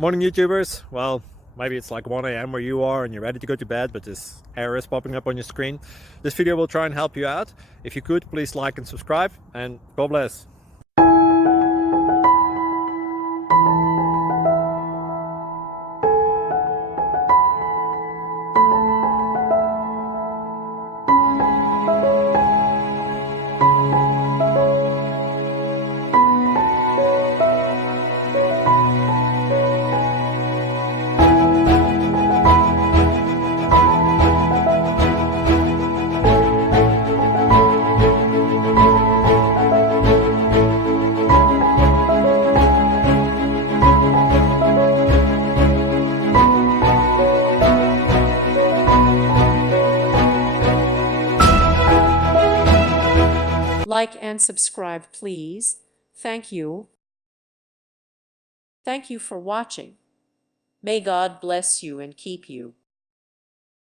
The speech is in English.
Morning YouTubers. Well, maybe it's like 1 a.m. where you are and you're ready to go to bed, but this error is popping up on your screen. This video will try and help you out. If you could, please like and subscribe, and God bless. Like and subscribe, please. Thank you. Thank you for watching. May God bless you and keep you.